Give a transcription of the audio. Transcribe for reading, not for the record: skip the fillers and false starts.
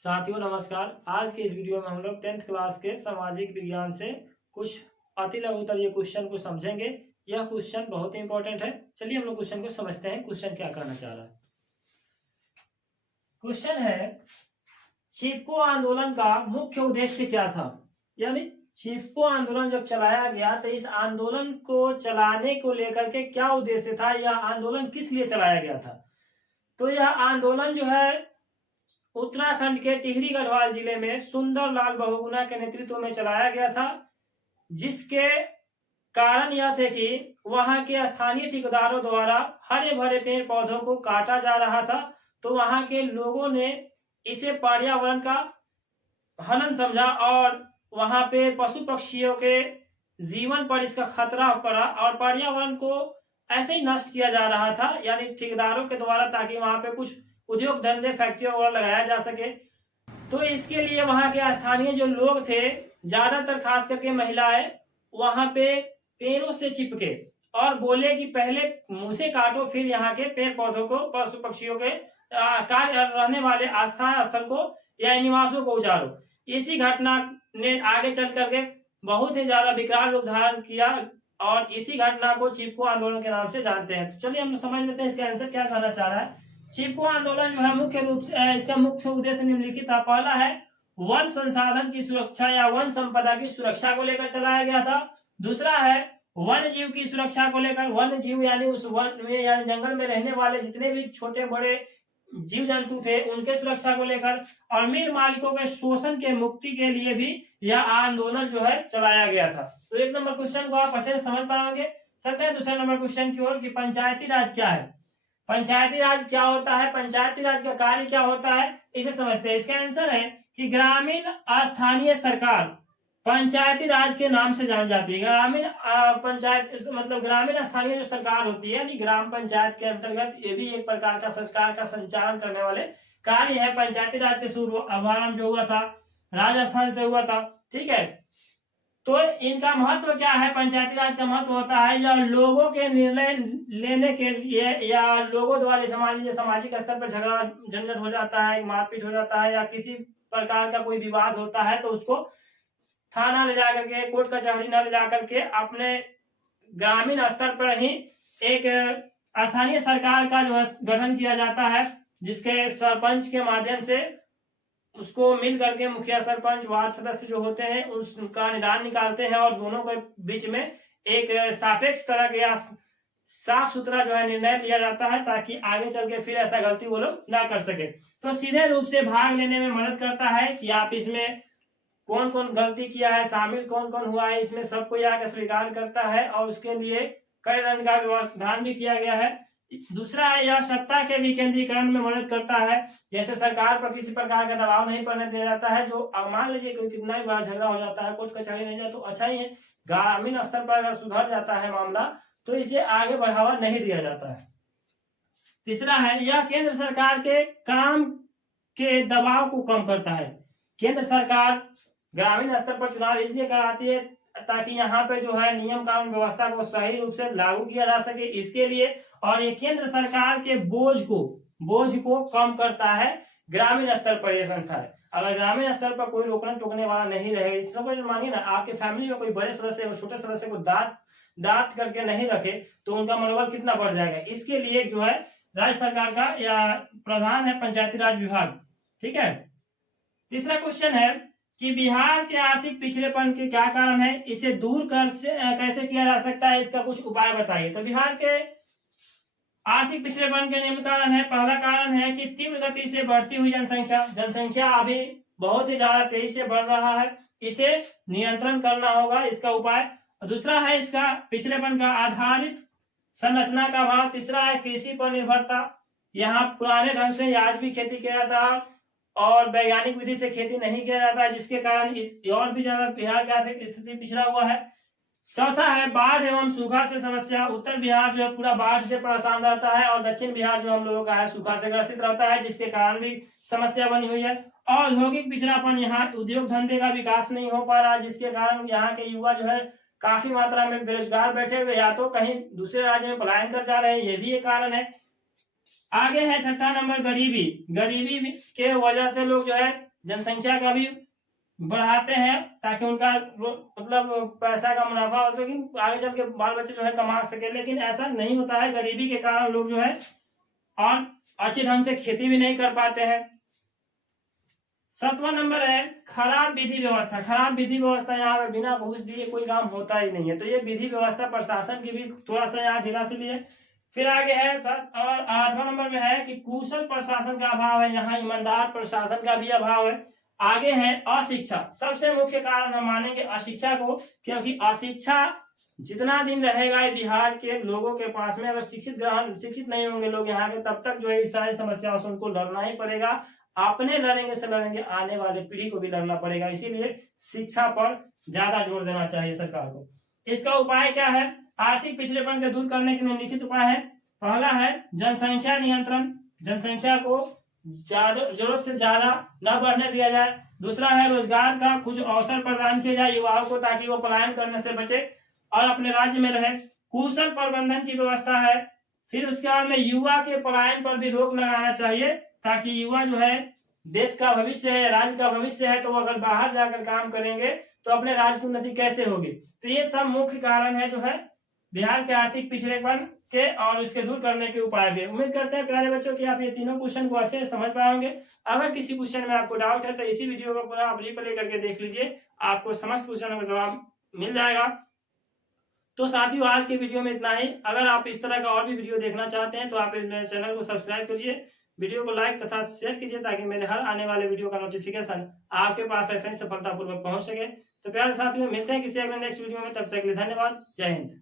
साथियों नमस्कार। आज के इस वीडियो में हम लोग 10th क्लास के सामाजिक विज्ञान से कुछ अति लघुतर ये क्वेश्चन को समझेंगे। यह क्वेश्चन बहुत ही इंपॉर्टेंट है। चलिए हम लोग क्वेश्चन को समझते हैं। क्वेश्चन क्या कहना चाह रहा है। क्वेश्चन है, चिपको आंदोलन का मुख्य उद्देश्य क्या था। यानी चिपको आंदोलन जब चलाया गया तो इस आंदोलन को चलाने को लेकर के क्या उद्देश्य था, यह आंदोलन किस लिए चलाया गया था। तो यह आंदोलन जो है उत्तराखंड के टिहरी गढ़वाल जिले में सुंदरलाल बहुगुणा के नेतृत्व में चलाया गया था, जिसके कारण यह थे कि वहां के स्थानीय ठेकेदारों द्वारा हरे भरे पेड़ पौधों को काटा जा रहा था। तो वहां के लोगों ने इसे पर्यावरण का हनन समझा और वहां पे पशु पक्षियों के जीवन पर इसका खतरा पड़ा और पर्यावरण को ऐसे ही नष्ट किया जा रहा था, यानी ठेकेदारों के द्वारा, ताकि वहां पे कुछ उद्योग धंधे फैक्ट्रियों वगैरह लगाया जा सके। तो इसके लिए वहां के स्थानीय जो लोग थे, ज्यादातर खास करके महिलाएं, वहां पे पेड़ों से चिपके और बोले कि पहले मुझे काटो, फिर यहाँ के पेड़ पौधों को, पशु पक्षियों के कार्य रहने वाले आस्था स्थल को या निवासों को उजाड़ो। इसी घटना ने आगे चल करके बहुत ही ज्यादा विकराल रूप धारण किया और इसी घटना को चिपको आंदोलन के नाम से जानते हैं। तो चलिए हम समझ लेते हैं इसका आंसर क्या कहना चाह रहा है। चिपको आंदोलन जो है मुख्य रूप से इसका मुख्य उद्देश्य निम्नलिखित था। पहला है वन संसाधन की सुरक्षा या वन संपदा की सुरक्षा को लेकर चलाया गया था। दूसरा है वन्य जीव की सुरक्षा को लेकर, वन्य जीव यानी उस वन में यानी जंगल में रहने वाले जितने भी छोटे बड़े जीव जंतु थे उनके सुरक्षा को लेकर, और मिल मालिकों के शोषण के मुक्ति के लिए भी यह आंदोलन जो है चलाया गया था। तो एक नंबर क्वेश्चन को आप अच्छे से समझ पाएंगे। चलते हैं दूसरे नंबर क्वेश्चन की ओर कि पंचायती राज क्या है। पंचायती राज क्या होता है, पंचायती राज का कार्य क्या होता है, इसे समझते हैं। इसका आंसर है कि ग्रामीण स्थानीय सरकार पंचायती राज के नाम से जानी जाती है। ग्रामीण पंचायत मतलब ग्रामीण स्थानीय जो सरकार होती है, यानी ग्राम पंचायत के अंतर्गत ये भी एक प्रकार का सरकार का संचालन करने वाले कार्य है। पंचायती राज के शुभारंभ जो हुआ था राजस्थान से हुआ था, ठीक है। तो इनका महत्व क्या है, पंचायती राज का महत्व होता है या लोगों के निर्णय लेने के लिए, या लोगों द्वारा मान लीजिए सामाजिक स्तर पर झगड़ा झंझट हो जाता है, मारपीट हो जाता है, या किसी प्रकार का कोई विवाद होता है, तो उसको थाना ले जाकर के, कोर्ट कचहरी न ले जाकर के अपने ग्रामीण स्तर पर ही एक स्थानीय सरकार का जो है गठन किया जाता है, जिसके सरपंच के माध्यम से उसको मिल करके मुखिया सरपंच वार्ड सदस्य जो होते हैं उसका निदान निकालते हैं और दोनों के बीच में एक सापेक्ष तरह के साफ सुथरा जो है निर्णय लिया जाता है, ताकि आगे चल के फिर ऐसा गलती वो लोग ना कर सके। तो सीधे रूप से भाग लेने में मदद करता है कि आप इसमें कौन कौन गलती किया है, शामिल कौन कौन हुआ है, इसमें सबको आकर स्वीकार करता है और उसके लिए कई दंड का व्यवधान भी किया गया है। दूसरा है यह सत्ता के विकेंद्रीकरण में मदद करता है। जैसे सरकार पर किसी प्रकार का दबाव नहीं पड़ने दिया जाता है। जो मान लीजिए कोई कितना ही बड़ा झगड़ा हो जाता है, कोर्ट कचहरी नहीं जाए तो अच्छा ही है, ग्रामीण स्तर पर अगर सुधर जाता है मामला तो इसे आगे बढ़ावा नहीं दिया जाता है। तीसरा है यह केंद्र सरकार के काम के दबाव को कम करता है। केंद्र सरकार ग्रामीण स्तर पर चुनाव इसलिए कराती है ताकि यहाँ पे जो है नियम कानून व्यवस्था को सही रूप से लागू किया जा सके, इसके लिए। और ये केंद्र सरकार के बोझ को कम करता है ग्रामीण स्तर पर यह संस्था है। अगर ग्रामीण स्तर पर कोई रोकने टोकने वाला नहीं रहे, इस समय मांगे ना, आपके फैमिली में कोई बड़े सदस्य और छोटे सदस्य को दांत करके नहीं रखे तो उनका मनोबल कितना बढ़ जाएगा। इसके लिए जो है राज्य सरकार का या प्रधान है पंचायती राज विभाग, ठीक है। तीसरा क्वेश्चन है कि बिहार के आर्थिक पिछड़ेपन के क्या कारण है, इसे दूर कैसे किया जा सकता है, इसका कुछ उपाय बताइए। तो बिहार के आर्थिक पिछड़ेपन के निम्न कारण है। पहला कारण है कि तीव्र गति से बढ़ती हुई जनसंख्या अभी बहुत ही ज्यादा तेजी से बढ़ रहा है, इसे नियंत्रण करना होगा, इसका उपाय। दूसरा है इसका पिछड़ेपन का आधारित संरचना का अभाव। तीसरा है कृषि पर निर्भरता, यहाँ पुराने ढंग से आज भी खेती किया जाता है और वैज्ञानिक विधि से खेती नहीं किया जाता है, जिसके कारण और भी ज्यादा बिहार का आर्थिक स्थिति पिछड़ा हुआ है। चौथा है बाढ़ एवं सूखा से समस्या। उत्तर बिहार जो है पूरा बाढ़ से परेशान रहता है और दक्षिण बिहार जो हम लोगों का है सूखा से ग्रसित रहता है, जिसके कारण भी समस्या बनी हुई है। और औद्योगिक पिछड़ापन, यहाँ उद्योग धंधे का विकास नहीं हो पा रहा, जिसके कारण यहाँ के युवा जो है काफी मात्रा में बेरोजगार बैठे हुए, या तो कहीं दूसरे राज्य में पलायन कर जा रहे हैं, ये भी एक कारण है। आगे है छठा नंबर गरीबी के वजह से लोग जो है जनसंख्या का भी बढ़ाते हैं ताकि उनका मतलब पैसा का मुनाफा हो, लेकिन आगे चल के बाल बच्चे जो है कमा सके, लेकिन ऐसा नहीं होता है। गरीबी के कारण लोग जो है और अच्छे ढंग से खेती भी नहीं कर पाते हैं। 7वां नंबर है खराब विधि व्यवस्था। खराब विधि व्यवस्था, यहाँ पे बिना घूस दिए कोई काम होता ही नहीं है, तो ये विधि व्यवस्था प्रशासन की भी थोड़ा सा यहाँ ढीला सी लिए। फिर आगे है और 8वां नंबर में है कि कुशल प्रशासन का अभाव है, यहाँ ईमानदार प्रशासन का भी अभाव है। आगे है अशिक्षा। सबसे मुख्य कारण हम मानेंगे अशिक्षा को, क्योंकि अशिक्षा जितना दिन रहेगा बिहार के लोगों के पास में, अगर शिक्षित नहीं होंगे लोग यहाँ के, तब तक जो है इस सारी समस्याओं से उनको लड़ना ही पड़ेगा। अपने लड़ेंगे से लड़ेंगे, आने वाले पीढ़ी को भी लड़ना पड़ेगा। इसीलिए शिक्षा पर ज्यादा जोर देना चाहिए सरकार को। इसका उपाय क्या है? आर्थिक पिछड़ेपन को दूर करने के निम्नलिखित उपाय है। पहला है जनसंख्या नियंत्रण, जनसंख्या को जरूरत से ज्यादा न बढ़ने दिया जाए। दूसरा है रोजगार का कुछ अवसर प्रदान किया जाए युवाओं को, ताकि वो पलायन करने से बचे और अपने राज्य में रहे। कुशल प्रबंधन की व्यवस्था है। फिर उसके बाद में युवा के पलायन पर भी रोक लगाना चाहिए, ताकि युवा जो है देश का भविष्य है, राज्य का भविष्य है, तो वो अगर बाहर जाकर काम करेंगे तो अपने राज्य की उन्नति कैसे होगी। तो ये सब मुख्य कारण है जो है बिहार के आर्थिक पिछड़ेपन के और इसके दूर करने के उपाय भी। उम्मीद करते हैं प्यारे बच्चों कि आप ये तीनों क्वेश्चन को अच्छे से समझ पाएंगे। अगर किसी क्वेश्चन में आपको डाउट है तो इसी वीडियो को पुनः आप रिप्ले करके देख लीजिए, आपको समस्त क्वेश्चनों का जवाब मिल जाएगा। तो साथियों आज के वीडियो में इतना ही। अगर आप इस तरह का और भी वीडियो देखना चाहते हैं तो आप मेरे चैनल को सब्सक्राइब कीजिए, वीडियो को लाइक तथा शेयर कीजिए, ताकि मेरे हर आने वाले वीडियो का नोटिफिकेशन आपके पास ऐसे ही सफलतापूर्वक पहुंच सके। तो प्यारे साथियों मिलते हैं किसी अगले नेक्स्ट वीडियो में, तब तक के लिए धन्यवाद। जय हिंद।